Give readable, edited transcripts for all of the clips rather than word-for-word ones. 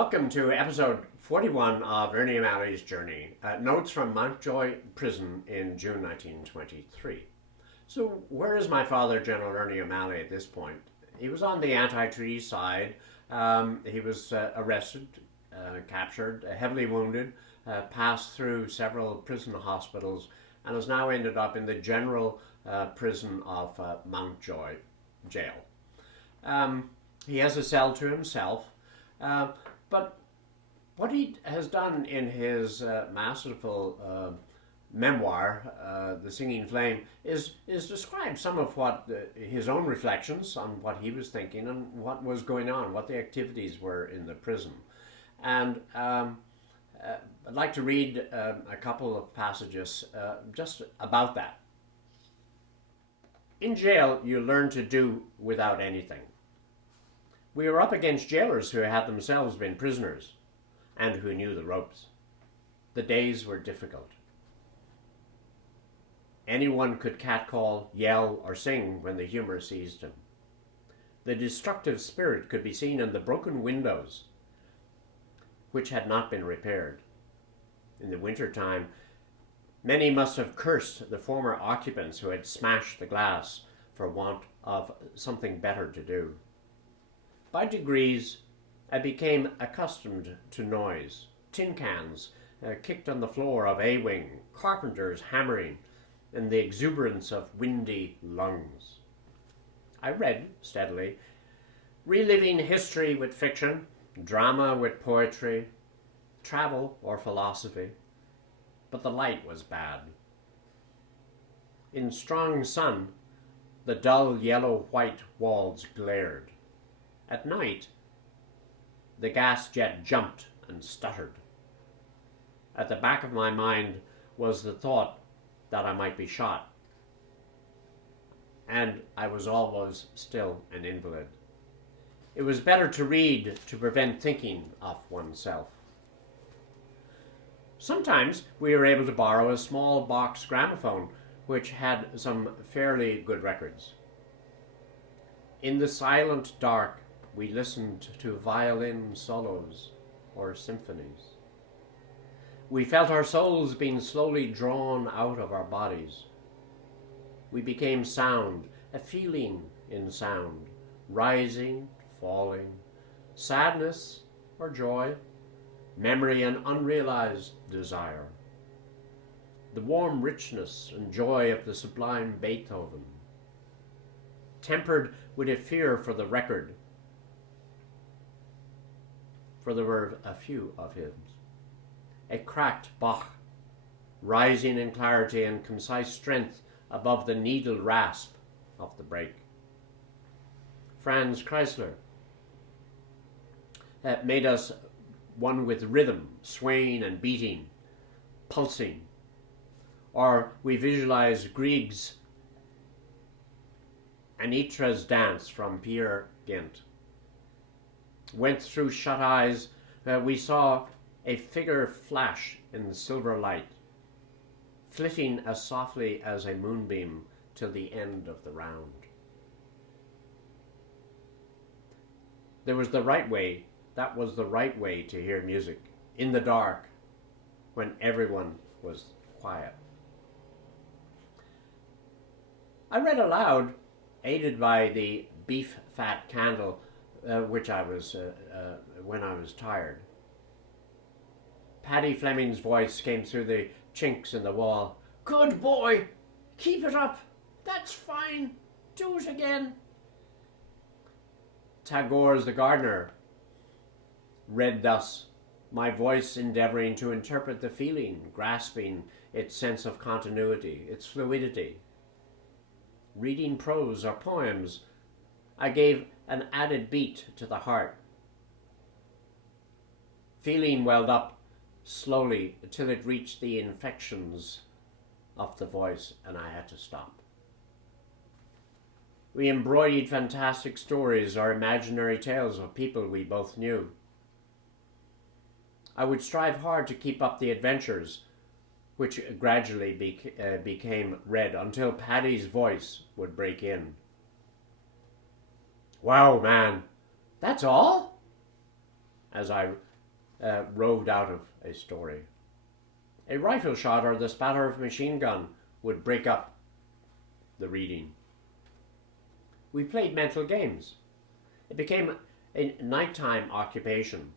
Welcome to episode 41 of Ernie O'Malley's Journey. Notes from Mountjoy Prison in June 1923. So, where is my father, General Ernie O'Malley, at this point? He was on the anti-treaty side. He was arrested, captured, heavily wounded, passed through several prison hospitals, and has now ended up in the general prison of Mountjoy jail. He has a cell to himself. But what he has done in his masterful memoir, The Singing Flame, is describe some of what his own reflections on what he was thinking and what was going on, what the activities were in the prison. And I'd like to read a couple of passages just about that. In jail, you learn to do without anything. We were up against jailers who had themselves been prisoners and who knew the ropes. The days were difficult. Anyone could catcall, yell, or sing when the humor seized him. The destructive spirit could be seen in the broken windows, which had not been repaired. In the winter-time, many must have cursed the former occupants who had smashed the glass for want of something better to do. By degrees, I became accustomed to noise. Tin cans kicked on the floor of A-wing, carpenters hammering, and the exuberance of windy lungs. I read steadily, reliving history with fiction, drama with poetry, travel or philosophy, but the light was bad. In strong sun, the dull yellow-white walls glared. At night, the gas jet jumped and stuttered. At the back of my mind was the thought that I might be shot, and I was always still an invalid. It was better to read to prevent thinking of oneself. Sometimes we were able to borrow a small box gramophone which had some fairly good records. In the silent dark, we listened to violin solos or symphonies. We felt our souls being slowly drawn out of our bodies. We became sound, a feeling in sound, rising, falling, sadness or joy, memory and unrealized desire. The warm richness and joy of the sublime Beethoven, tempered with a fear for the record, for there were a few of his. A cracked Bach, rising in clarity and concise strength above the needle rasp of the brake. Franz Kreisler made us one with rhythm, swaying and beating, pulsing. Or we visualize Grieg's Anitra's dance from Peer Gynt. Went through shut eyes, we saw a figure flash in the silver light, flitting as softly as a moonbeam till the end of the round. That was the right way to hear music, in the dark, when everyone was quiet. I read aloud, aided by the beef fat candle, which I was when I was tired. Paddy Fleming's voice came through the chinks in the wall. "Good boy! Keep it up! That's fine! Do it again!" Tagore's The Gardener read thus, my voice endeavoring to interpret the feeling, grasping its sense of continuity, its fluidity. Reading prose or poems, I gave an added beat to the heart. Feeling welled up slowly till it reached the inflections of the voice, and I had to stop. We embroidered fantastic stories or imaginary tales of people we both knew. I would strive hard to keep up the adventures, which gradually became read until Paddy's voice would break in. "Wow, man, that's all?" As I roved out of a story. A rifle shot or the spatter of a machine gun would break up the reading. We played mental games. It became a nighttime occupation.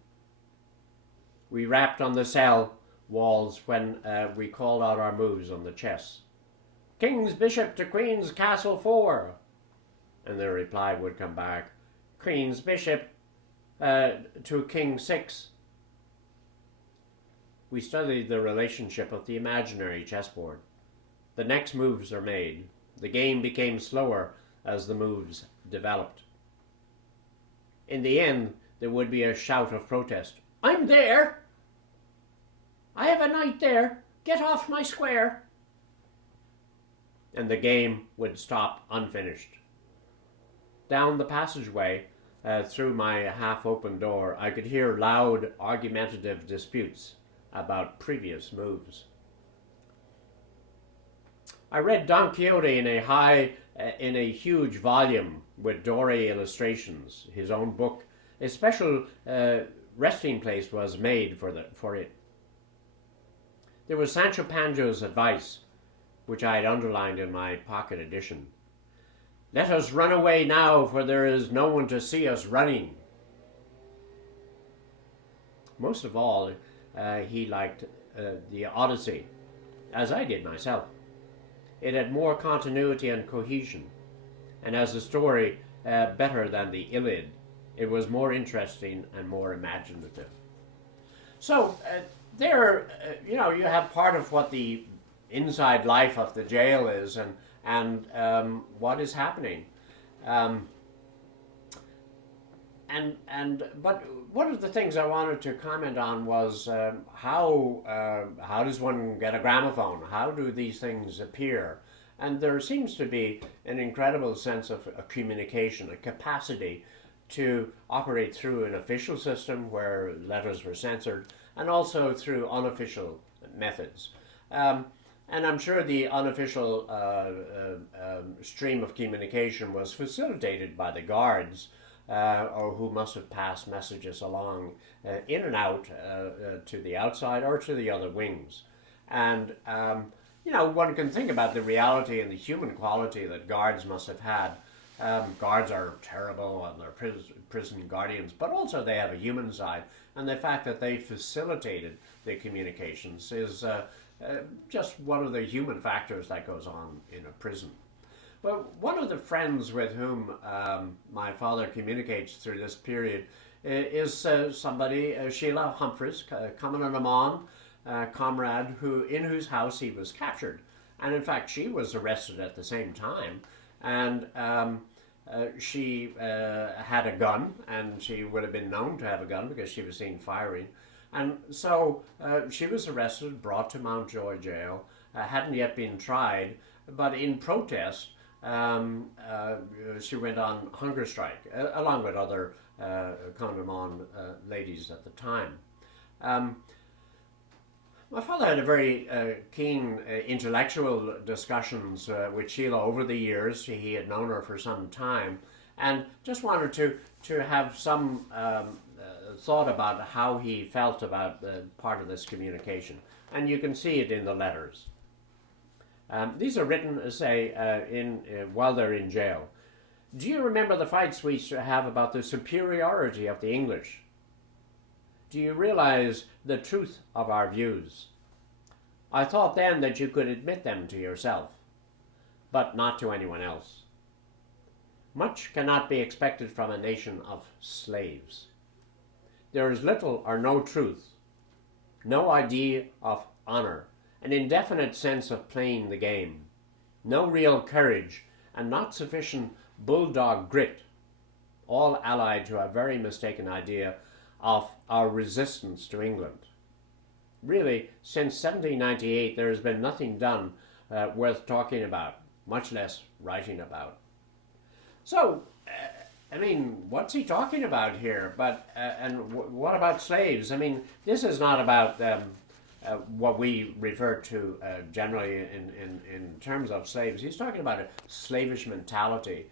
We rapped on the cell walls when we called out our moves on the chess. King's bishop to queen's castle 4. And the reply would come back, Queen's bishop to king 6. We studied the relationship of the imaginary chessboard. The next moves are made. The game became slower as the moves developed. In the end, there would be a shout of protest. I'm there! I have a knight there! Get off my square! And the game would stop unfinished. Down the passageway, through my half-open door, I could hear loud, argumentative disputes about previous moves. I read Don Quixote in a huge volume with Doré illustrations, his own book. A special resting place was made for it. There was Sancho Panza's advice, which I had underlined in my pocket edition. Let us run away now, for there is no one to see us running. Most of all, he liked the Odyssey, as I did myself. It had more continuity and cohesion, and as a story better than the Iliad, it was more interesting and more imaginative. So there, you have part of what the inside life of the jail is, and what is happening. But one of the things I wanted to comment on was how does one get a gramophone? How do these things appear? And there seems to be an incredible sense of communication, a capacity to operate through an official system where letters were censored, and also through unofficial methods. And I'm sure the unofficial stream of communication was facilitated by the guards, or who must have passed messages along in and out to the outside or to the other wings. And, one can think about the reality and the human quality that guards must have had. Guards are terrible and they're prison guardians, but also they have a human side. And the fact that they facilitated the communications is just one of the human factors that goes on in a prison. Well, one of the friends with whom my father communicates through this period is somebody, Sheila Humphreys, coming on a Amon, comrade in whose house he was captured. And in fact, she was arrested at the same time. And she had a gun, and she would have been known to have a gun because she was seen firing. And so she was arrested, brought to Mountjoy jail, hadn't yet been tried, but in protest, she went on hunger strike, along with other Condamon ladies at the time. My father had a very keen intellectual discussions with Sheila over the years. He had known her for some time, and just wanted to have some thought about how he felt about part of this communication. And you can see it in the letters. These are written, say, while they're in jail. Do you remember the fights we used to have about the superiority of the English? Do you realize the truth of our views? I thought then that you could admit them to yourself, but not to anyone else. Much cannot be expected from a nation of slaves. There is little or no truth, no idea of honor, an indefinite sense of playing the game, no real courage, and not sufficient bulldog grit, all allied to a very mistaken idea of our resistance to England. Really, since 1798, there has been nothing done worth talking about, much less writing about. So, what's he talking about here? But what about slaves? This is not about what we refer to generally in terms of slaves. He's talking about a slavish mentality,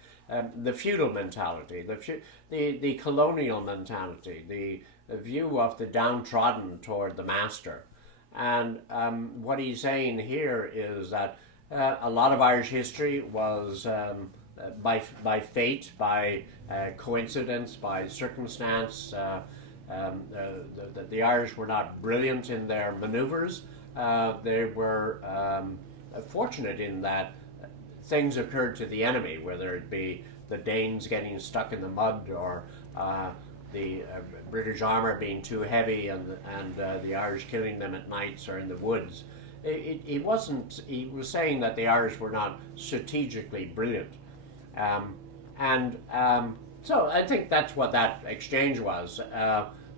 the feudal mentality, the colonial mentality, the view of the downtrodden toward the master. And what he's saying here is that a lot of Irish history was by fate, by coincidence, by circumstance. The Irish were not brilliant in their maneuvers. They were fortunate in that things occurred to the enemy, whether it be the Danes getting stuck in the mud or the British armor being too heavy and the Irish killing them at nights or in the woods. He was saying that the Irish were not strategically brilliant. So I think that's what that exchange was.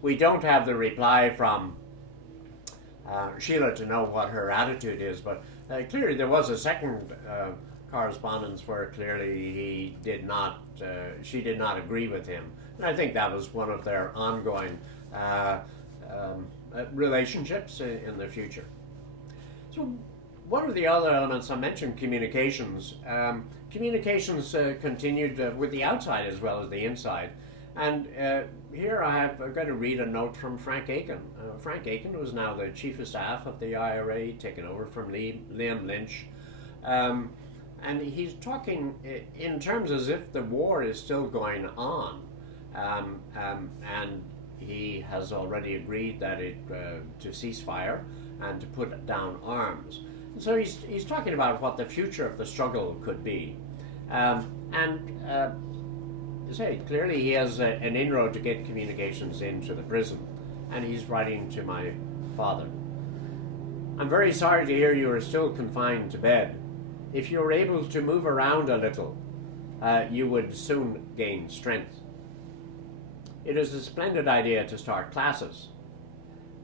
We don't have the reply from Sheila to know what her attitude is, but clearly there was a second correspondence where clearly she did not agree with him. And I think that was one of their ongoing relationships in the future. So one of the other elements I mentioned, communications. Communications continued with the outside as well as the inside. And here I'm going to read a note from Frank Aiken. Frank Aiken was now the Chief of Staff of the IRA, taken over from Liam Lynch. And he's talking in terms as if the war is still going on. And he has already agreed that to cease fire and to put down arms. So he's talking about what the future of the struggle could be. Clearly he has an inroad to get communications into the prison, and he's writing to my father. I'm very sorry to hear you are still confined to bed. If you were able to move around a little, you would soon gain strength. It is a splendid idea to start classes.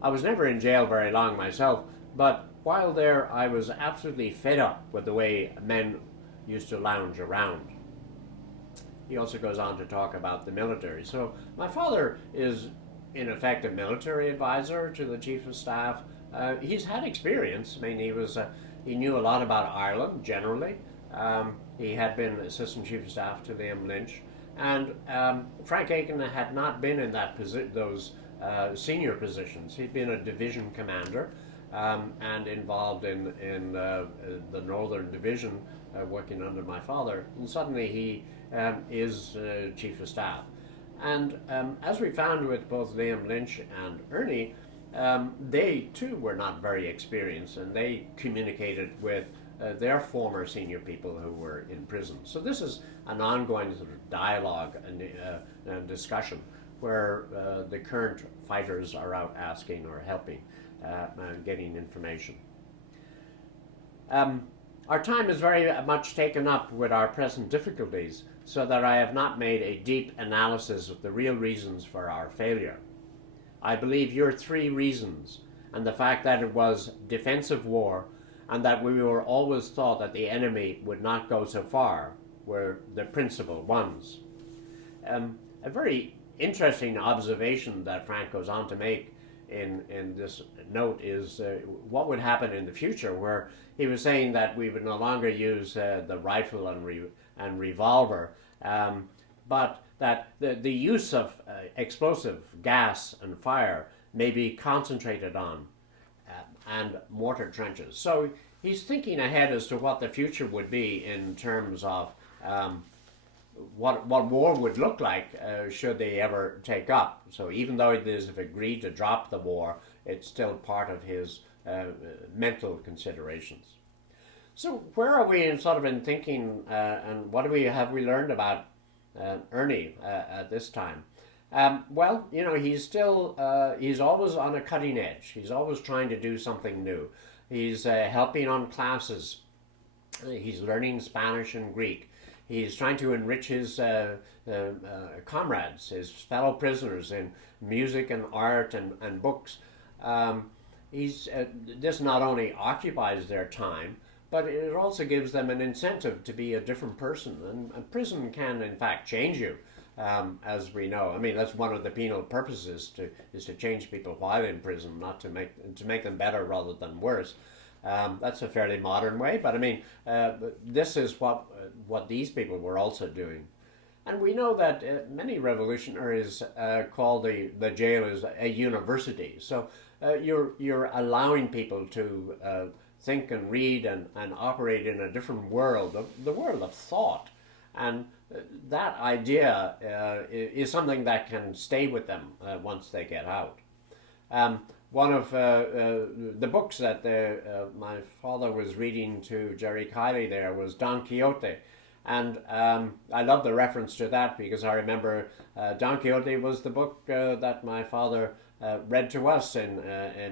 I was never in jail very long myself, but while there I was absolutely fed up with the way men used to lounge around. He also goes on to talk about the military. So my father is in effect a military advisor to the Chief of Staff. He's had experience. I mean, he knew a lot about Ireland generally. He had been Assistant Chief of Staff to Liam Lynch. And Frank Aiken had not been in those senior positions. He'd been a division commander and involved in the Northern Division working under my father. And suddenly he is Chief of Staff. And as we found with both Liam Lynch and Ernie, they too were not very experienced, and they communicated with their former senior people who were in prison. So this is an ongoing sort of dialogue and discussion where the current fighters are out asking or helping and getting information. Our time is very much taken up with our present difficulties, so that I have not made a deep analysis of the real reasons for our failure. I believe your three reasons, and the fact that it was defensive war, and that we were always thought that the enemy would not go so far, were the principal ones. A very interesting observation that Frank goes on to make in this note is what would happen in the future, where he was saying that we would no longer use the rifle and revolver, but that the use of explosive gas and fire may be concentrated on, and mortar trenches. So he's thinking ahead as to what the future would be in terms of what war would look like should they ever take up. So even though they've agreed to drop the war, it's still part of his mental considerations. So where are we in thinking, and what have we learned about Ernie at this time? Well, he's always on a cutting edge. He's always trying to do something new. He's helping on classes. He's learning Spanish and Greek. He's trying to enrich his comrades, his fellow prisoners, in music and art and books. This not only occupies their time, but it also gives them an incentive to be a different person. And prison can, in fact, change you, as we know. I mean, that's one of the penal purposes is to change people while in prison, not to make them better rather than worse. That's a fairly modern way, but I mean, this is what these people were also doing. And we know that many revolutionaries call the jail as a university. So you're allowing people to think and read and operate in a different world, the world of thought. And that idea is something that can stay with them once they get out. One of the books that my father was reading to Jerry Kiley there was Don Quixote. And I love the reference to that because I remember Don Quixote was the book that my father read to us in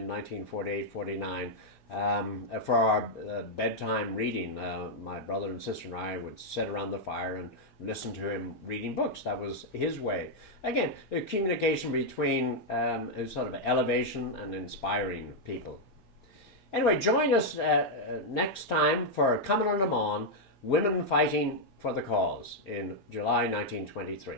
1948-49 for our bedtime reading. My brother and sister and I would sit around the fire and listen to him reading books. That was his way. Again, a communication between sort of elevation and inspiring people. Anyway, join us next time for Coming on Women Fighting for the Cause in July 1923.